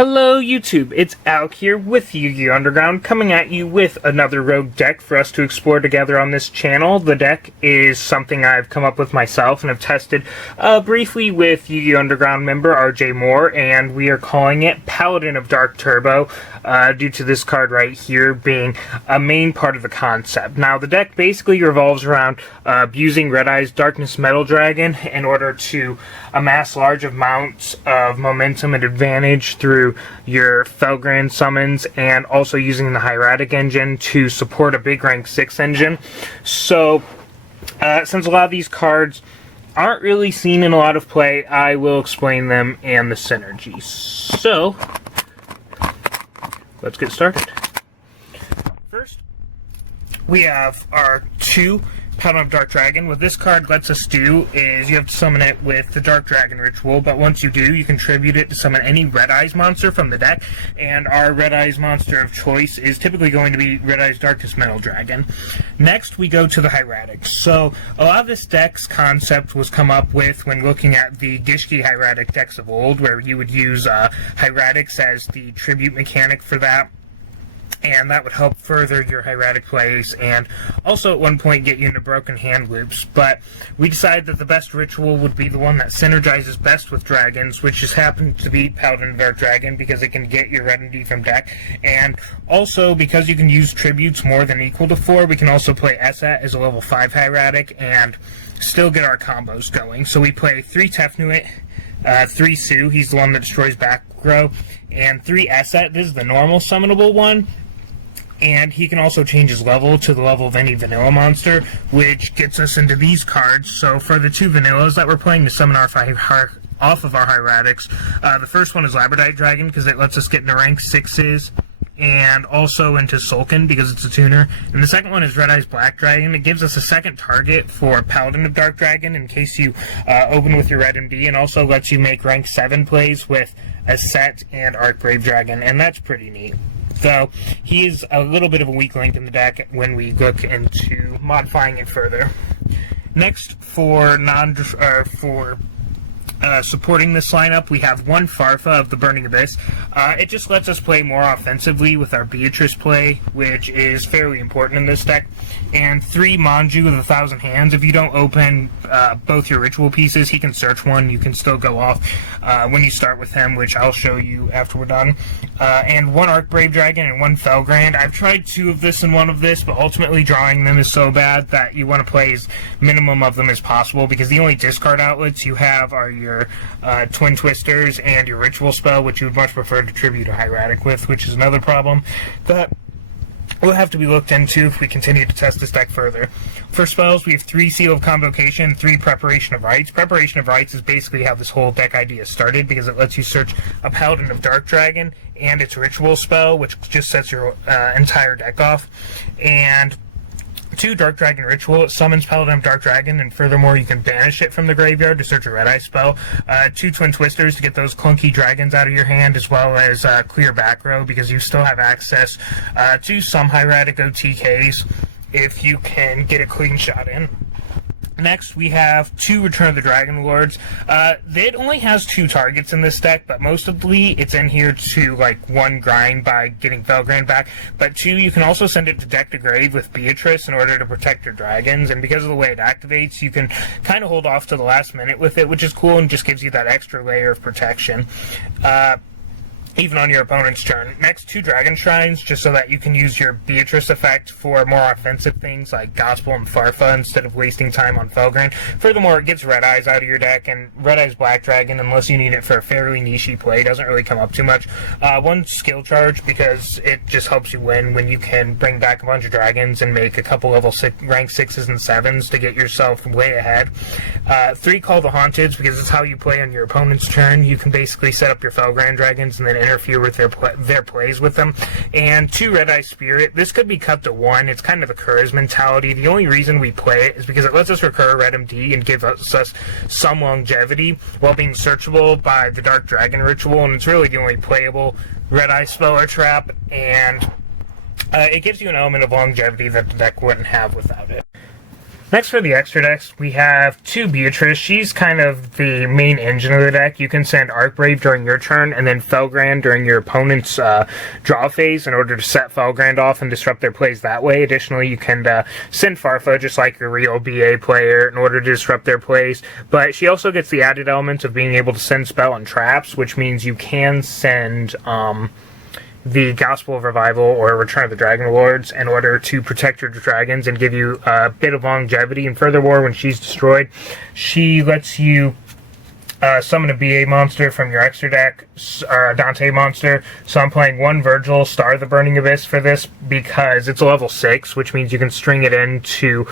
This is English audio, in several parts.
Hello YouTube, it's Alec here with Yu-Gi-Oh! Underground, coming at you with another rogue deck for us to explore together on this channel. The deck is something I've come up with myself and have tested briefly with Yu-Gi-Oh! Underground member RJ Moore, and we are calling it Paladin of Dark Turbo, due to this card right here being a main part of the concept. Now, the deck basically revolves around using Red Eye's Darkness Metal Dragon in order to amass large amounts of momentum and advantage through your Felgrand summons, and also using the Hieratic engine to support a big rank 6 engine. So, since a lot of these cards aren't really seen in a lot of play, I will explain them and the synergies. So, let's get started. First, we have our two Paladin of Dark Dragon. What this card lets us do is you have to summon it with the Dark Dragon ritual, but once you do, you contribute it to summon any Red Eyes monster from the deck, and our Red Eyes monster of choice is typically going to be Red Eyes Darkness Metal Dragon. Next, we go to the Hieratic. So, a lot of this deck's concept was come up with when looking at the Gishki Hieratic decks of old, where you would use Hieratics as the tribute mechanic for that, and that would help further your Hieratic plays, and also at one point get you into broken hand loops. But we decided that the best ritual would be the one that synergizes best with dragons, which just happens to be Paladin of Dark Dragon, because it can get your red and D from deck, and also because you can use tributes more than equal to 4, we can also play Esat as a level 5 Hieratic and still get our combos going. So we play 3 Tefnuit, 3 Sue, he's the one that destroys back row, and 3 Esat, this is the normal summonable one, and he can also change his level to the level of any vanilla monster, which gets us into these cards. So for the 2 vanillas that we're playing to summon our off of our Hieratics, the first one is Labradite Dragon, because it lets us get into rank 6s, and also into Sulkin, because it's a tuner. And the second one is Red Eye's Black Dragon. It gives us a second target for Paladin of Dark Dragon in case you open with your Red MD, and also lets you make rank 7 plays with a Set and Archbrave Dragon, and that's pretty neat. So, he is a little bit of a weak link in the deck when we look into modifying it further. Next, for supporting this lineup, we have 1 Farfa of the Burning Abyss. It just lets us play more offensively with our Beatrice play, which is fairly important in this deck. And 3 Manju with 1,000 Hands. If you don't open both your ritual pieces, he can search one. You can still go off when you start with him, which I'll show you after we're done. And 1 Archbrave Dragon and 1 Felgrand. I've tried 2 of this and 1 of this, but ultimately drawing them is so bad that you want to play as minimum of them as possible, because the only discard outlets you have are your Twin Twisters and your Ritual spell, which you would much prefer to tribute a Hieratic with, which is another problem that will have to be looked into if we continue to test this deck further. For spells, we have 3 Seal of Convocation, 3 Preparation of Rites. Preparation of Rites is basically how this whole deck idea started, because it lets you search a Paladin of Dark Dragon and its Ritual spell, which just sets your entire deck off. And 2 Dark Dragon Ritual, it summons Paladin of Dark Dragon, and furthermore you can banish it from the graveyard to search a Red Eye spell. 2 Twin Twisters to get those clunky dragons out of your hand, as well as clear back row, because you still have access to some Hieratic OTKs if you can get a clean shot in. Next, we have 2 Return of the Dragon Lords. It only has 2 targets in this deck, but mostly it's in here to, 1, grind by getting Felgrand back, but 2, you can also send it to deck to grave with Beatrice in order to protect your dragons, and because of the way it activates, you can kind of hold off to the last minute with it, which is cool and just gives you that extra layer of protection. Even on your opponent's turn. Next, 2 Dragon Shrines, just so that you can use your Beatrice effect for more offensive things like Gospel and Farfa instead of wasting time on Felgrand. Furthermore, it gets Red Eyes out of your deck, and Red Eyes Black Dragon, unless you need it for a fairly niche play, doesn't really come up too much. 1 Skill Charge, because it just helps you win when you can bring back a bunch of dragons and make a couple level rank 6s and 7s to get yourself way ahead. 3 Call the Haunted, because it's how you play on your opponent's turn. You can basically set up your Felgrand dragons and then interfere with their plays with them. And 2 Red Eye Spirit. This could be cut to 1. It's kind of a Curse mentality. The only reason we play it is because it lets us recur Red MD and gives us some longevity while being searchable by the Dark Dragon Ritual, and it's really the only playable Red Eye spell or trap, and it gives you an element of longevity that the deck wouldn't have without it. Next for the extra decks, we have 2 Beatrice. She's kind of the main engine of the deck. You can send Archbrave during your turn and then Felgrand during your opponent's draw phase in order to set Felgrand off and disrupt their plays that way. Additionally, you can send Farfa just like your real BA player in order to disrupt their plays. But she also gets the added element of being able to send spell and traps, which means you can send the Gospel of Revival or Return of the Dragon Lords in order to protect your dragons and give you a bit of longevity. And furthermore, when she's destroyed, she lets you summon a BA monster from your extra deck, or a Dante monster. So I'm playing 1 Virgil, Star of the Burning Abyss for this because it's a level 6, which means you can string it into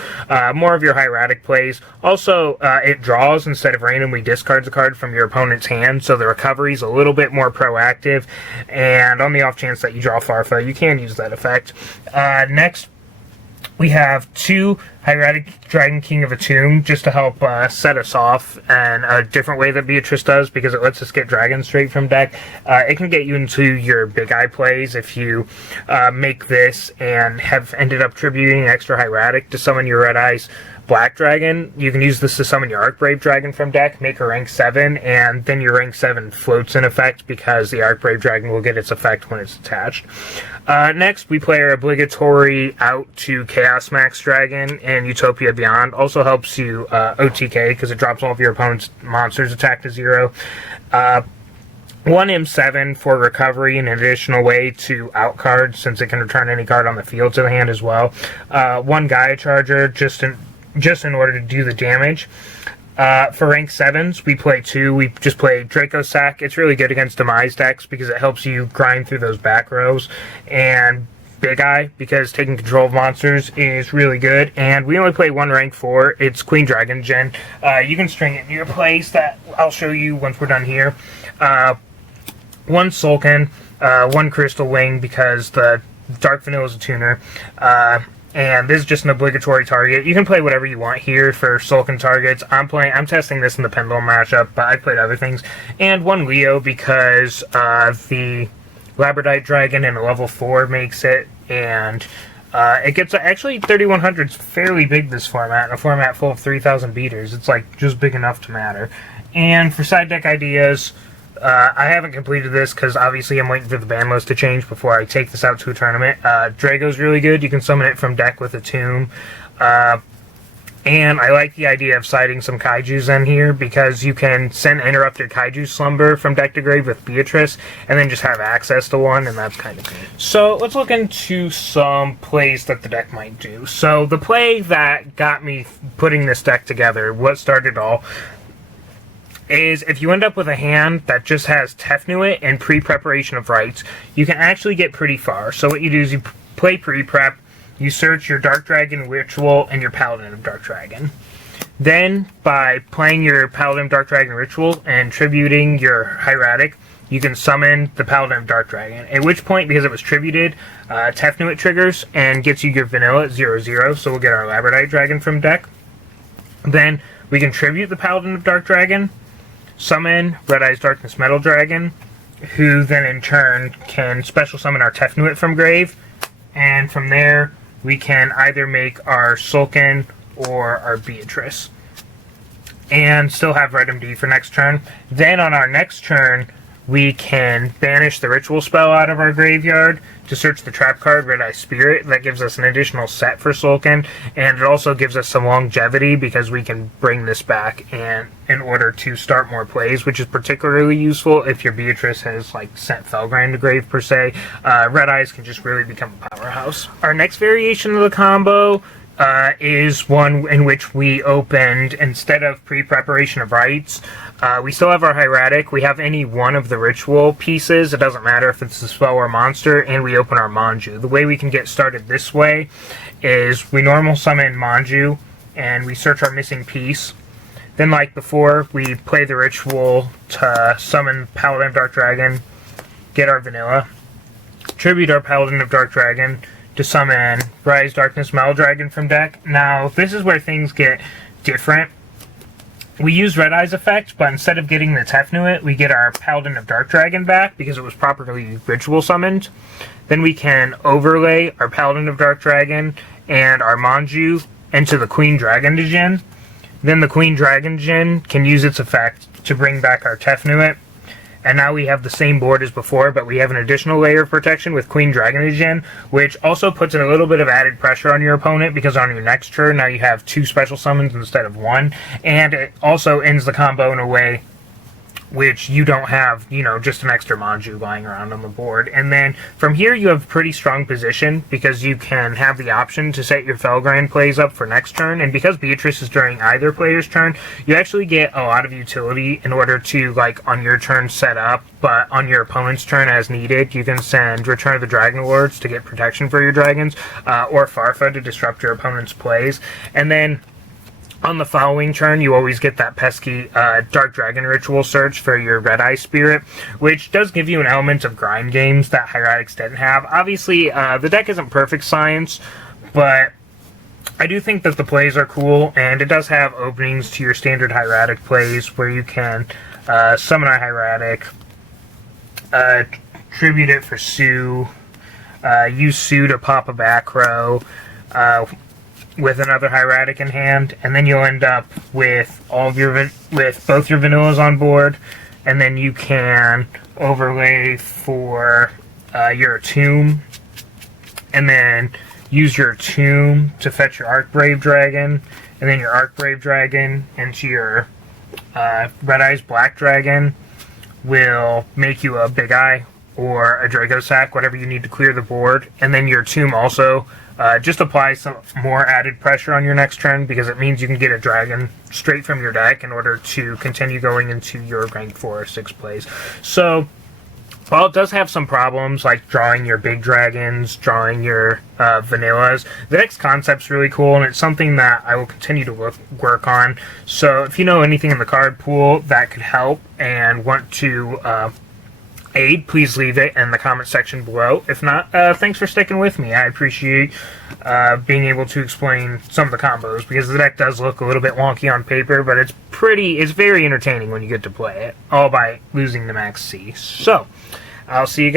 more of your hieratic plays. Also, it draws instead of randomly discards a card from your opponent's hand, so the recovery is a little bit more proactive. And on the off chance that you draw Farfa, you can use that effect. Next, we have 2 Hieratic Dragon King of a Tomb just to help set us off in a different way that Beatrice does because it lets us get dragons straight from deck. It can get you into your Big Eye plays if you make this and have ended up tributing extra Hieratic to summon your Red Eyes Black Dragon. You can use this to summon your Archbrave Dragon from deck, make her rank 7, and then your rank 7 floats in effect because the Archbrave Dragon will get its effect when it's attached. Next, we play our obligatory out to Chaos Max Dragon and Utopia Beyond. Also helps you OTK because it drops all of your opponent's monsters attack to 0. 1 M7 for recovery, an additional way to outcard since it can return any card on the field to the hand as well. 1 Gaia Charger just in order to do the damage. For rank 7s, we play 2. We just play Draco Sack. It's really good against Demise decks because it helps you grind through those back rows. And Big Eye, because taking control of monsters is really good. And we only play 1 rank 4. It's Queen Dragon Gen. You can string it in your plays that I'll show you once we're done here. 1 Sulkin, 1 Crystal Wing because the Dark Vanilla is a tuner. And this is just an obligatory target. You can play whatever you want here for Sulkin targets. I'm testing this in the Pendulum matchup, but I played other things. And 1 Leo because the Labradite Dragon in a level 4 makes it. And it gets actually 3100 is fairly big this format. In a format full of 3000 beaters, it's like just big enough to matter. And for side deck ideas, I haven't completed this because obviously I'm waiting for the ban list to change before I take this out to a tournament. Drago's really good. You can summon it from deck with a tomb. And I like the idea of siding some Kaijus in here because you can send Interrupted Kaiju Slumber from deck to grave with Beatrice and then just have access to 1, and that's kind of neat. So let's look into some plays that the deck might do. So the play that got me putting this deck together, what started it all, is if you end up with a hand that just has Tefnuit and pre-preparation of rights, you can actually get pretty far. So what you do is you play pre-prep, you search your Dark Dragon Ritual and your Paladin of Dark Dragon. Then, by playing your Paladin of Dark Dragon Ritual and tributing your Hieratic, you can summon the Paladin of Dark Dragon. At which point, because it was tributed, Tefnuit triggers and gets you your vanilla at 0/0, so we'll get our Labradite Dragon from deck. Then, we can tribute the Paladin of Dark Dragon, summon Red Eyes Darkness Metal Dragon, who then in turn can special summon our Tefnuit from grave, and from there we can either make our Sulkin or our Beatrice, and still have Red MD for next turn. Then on our next turn, we can banish the ritual spell out of our graveyard to search the trap card, Red Eye Spirit. That gives us an additional set for Sulkin, and it also gives us some longevity because we can bring this back and in order to start more plays, which is particularly useful if your Beatrice has like sent Felgrand to grave per se. Red Eyes can just really become a powerhouse. Our next variation of the combo is one in which we opened, instead of pre-preparation of rights, we still have our Hieratic, we have any one of the ritual pieces, it doesn't matter if it's a spell or a monster, and we open our Manju. The way we can get started this way is we normal summon Manju, and we search our missing piece. Then like before, we play the ritual to summon Paladin of Dark Dragon, get our vanilla, tribute our Paladin of Dark Dragon, to summon Rise Darkness Metal Dragon from deck. Now, this is where things get different. We use Red Eyes effect, but instead of getting the Tefnuit, we get our Paladin of Dark Dragon back because it was properly ritual summoned. Then we can overlay our Paladin of Dark Dragon and our Manju into the Queen Dragon Djinn. Then the Queen Dragon Djinn can use its effect to bring back our Tefnuit. And now we have the same board as before, but we have an additional layer of protection with Queen Dragon Djinn, which also puts in a little bit of added pressure on your opponent, because on your next turn, now you have 2 special summons instead of 1. And it also ends the combo in a way which you don't have, you know, just an extra Manju lying around on the board. And then from here you have pretty strong position, because you can have the option to set your Felgrand plays up for next turn, and because Beatrice is during either player's turn, you actually get a lot of utility in order to, like, on your turn set up, but on your opponent's turn as needed, you can send Return of the Dragon Lords to get protection for your dragons, or Farfa to disrupt your opponent's plays. And then on the following turn, you always get that pesky Dark Dragon Ritual Search for your Red Eye Spirit, which does give you an element of grind games that Hieratics didn't have. Obviously, the deck isn't perfect science, but I do think that the plays are cool, and it does have openings to your standard Hieratic plays where you can summon a Hieratic, tribute it for Sue, use Sue to pop a back row, with another Hieratic in hand, and then you'll end up with all of your with both your vanillas on board, and then you can overlay for your Tomb, and then use your Tomb to fetch your Archbrave Dragon, and then your Archbrave Dragon into your Red Eyes Black Dragon will make you a Big Eye or a Draco Sack, whatever you need to clear the board, and then your Tomb also just applies some more added pressure on your next turn, because it means you can get a dragon straight from your deck in order to continue going into your rank 4 or 6 plays. So, while it does have some problems, like drawing your big dragons, drawing your vanillas, the deck's concept's really cool, and it's something that I will continue to work on. So, if you know anything in the card pool that could help and want to aid, please leave it in the comment section below. If not, thanks for sticking with me. I appreciate being able to explain some of the combos, because the deck does look a little bit wonky on paper, but it's very entertaining when you get to play it, all by losing the max C. So, I'll see you guys